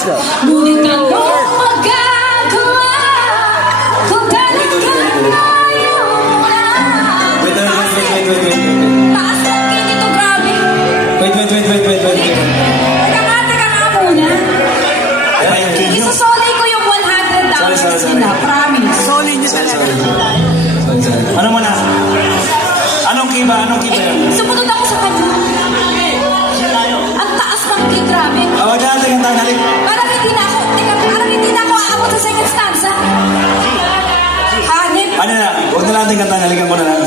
Let's go. Ngunit anong magagawa kung talagang ayaw mo na? Wait. Taas ng key nito, grabe. Wait. Teka nga muna. Isasolay ko yung $100 Sorry. nila, promise. Solid niyo talaga. Ano mo na? Anong key ba yan? Sumunod ako sa kanya. Ang taas ng key, grabe. Awag natin ang tanghalik. Parang hindi na ako aabot sa second stanza. Hanip. Ano na? Huwag na natin kang tanghalikan ko na lang.